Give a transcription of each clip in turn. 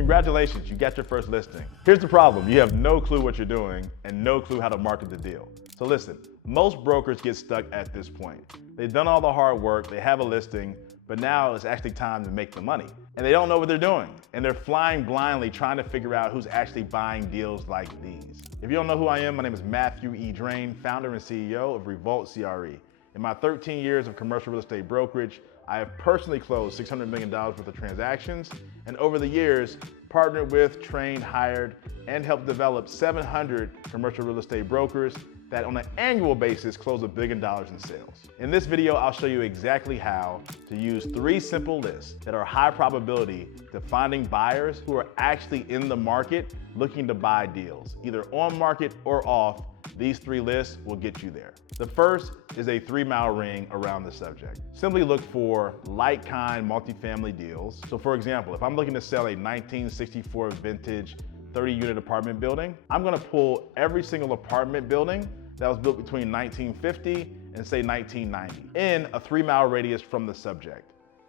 Congratulations, you got your first listing. Here's the problem, you have no clue what you're doing and no clue how to market the deal. So listen, most brokers get stuck at this point. They've done all the hard work, they have a listing, but now it's actually time to make the money. And they don't know what they're doing. And they're flying blindly trying to figure out who's actually buying deals like these. If you don't know who I am, my name is Matthew E. Drain, founder and CEO of Revolt CRE. In my 13 years of commercial real estate brokerage, I have personally closed $600 million worth of transactions, and over the years, partnered with, trained, hired, and helped develop 700 commercial real estate brokers that on an annual basis close $1 billion in sales. In this video, I'll show you exactly how to use 3 simple lists that are high probability to finding buyers who are actually in the market looking to buy deals, either on market or off. These 3 lists will get you there. The first is a 3-mile ring around the subject. Simply look for like-kind multifamily deals. So for example, if I'm looking to sell a 1964 vintage 30-unit apartment building, I'm gonna pull every single apartment building that was built between 1950 and say 1990 in a 3-mile radius from the subject.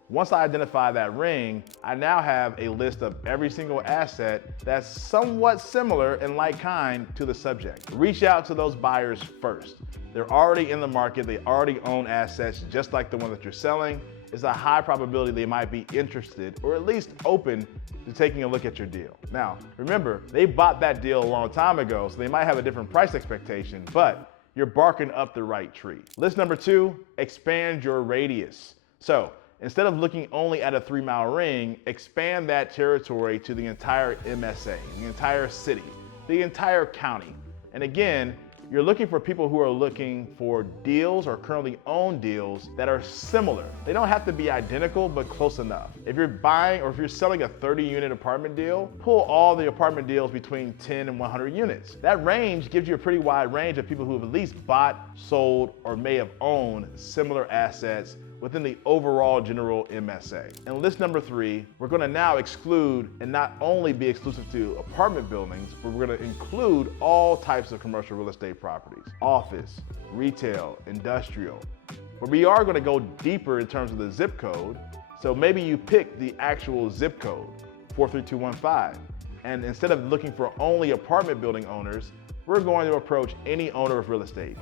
Once I identify that ring, I now have a list of every single asset that's somewhat similar and like kind to the subject. Reach out to those buyers first. They're already in the market, they already own assets just like the one that you're selling. It's a high probability they might be interested or at least open to taking a look at your deal. Now, remember, they bought that deal a long time ago, so they might have a different price expectation, but you're barking up the right tree. List number 2, expand your radius. So, instead of looking only at a 3-mile ring, expand that territory to the entire MSA, the entire city, the entire county. And again, you're looking for people who are looking for deals or currently own deals that are similar. They don't have to be identical, but close enough. If you're buying or if you're selling a 30-unit apartment deal, pull all the apartment deals between 10 and 100 units. That range gives you a pretty wide range of people who have at least bought, sold, or may have owned similar assets within the overall general MSA. And list number 3, we're gonna now exclude and not only be exclusive to apartment buildings, but we're gonna include all types of commercial real estate properties, office, retail, industrial. But we are gonna go deeper in terms of the zip code. So maybe you pick the actual zip code, 43215. And instead of looking for only apartment building owners, we're going to approach any owner of real estate.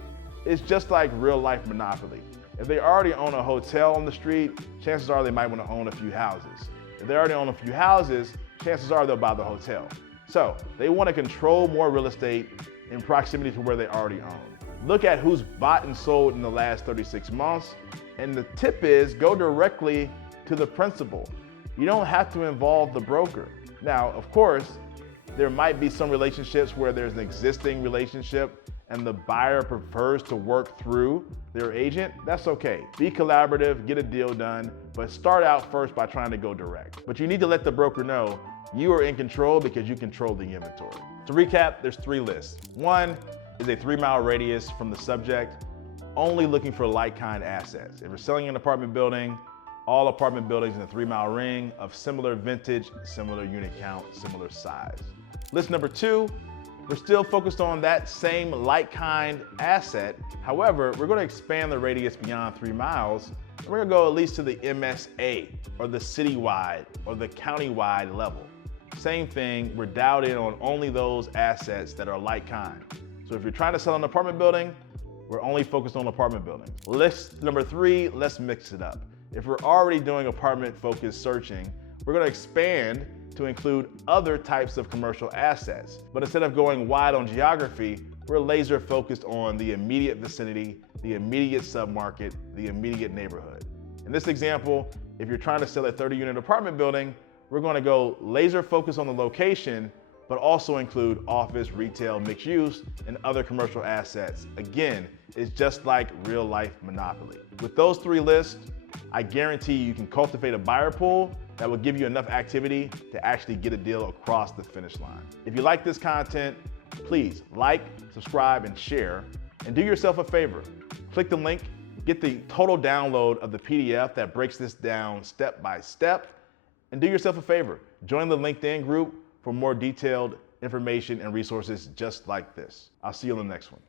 It's just like real life monopoly. If they already own a hotel on the street, chances are they might want to own a few houses. If they already own a few houses, chances are they'll buy the hotel. So they want to control more real estate in proximity to where they already own. Look at who's bought and sold in the last 36 months. And the tip is go directly to the principal. You don't have to involve the broker. Now, of course, there might be some relationships where there's an existing relationship and the buyer prefers to work through their agent, that's okay. Be collaborative, get a deal done, but start out first by trying to go direct. But you need to let the broker know you are in control because you control the inventory. To recap, there's 3 lists. 1 is a 3-mile radius from the subject, only looking for like-kind assets. If you're selling an apartment building, all apartment buildings in a 3-mile ring of similar vintage, similar unit count, similar size. List number 2, we're still focused on that same like-kind asset. However, we're going to expand the radius beyond 3 miles. And we're going to go at least to the MSA or the citywide or the countywide level. Same thing, we're dialed in on only those assets that are like-kind. So if you're trying to sell an apartment building, we're only focused on apartment buildings. List number 3, let's mix it up. If we're already doing apartment-focused searching, we're going to expand to include other types of commercial assets. But instead of going wide on geography, we're laser focused on the immediate vicinity, the immediate submarket, the immediate neighborhood. In this example, if you're trying to sell a 30-unit apartment building, we're going to go laser focus on the location, but also include office, retail, mixed use, and other commercial assets. Again, it's just like real life monopoly. With those 3 lists, I guarantee you can cultivate a buyer pool that will give you enough activity to actually get a deal across the finish line. If you like this content, please like, subscribe, and share. And do yourself a favor. Click the link, get the total download of the PDF that breaks this down step by step. And do yourself a favor, join the LinkedIn group for more detailed information and resources just like this. I'll see you on the next one.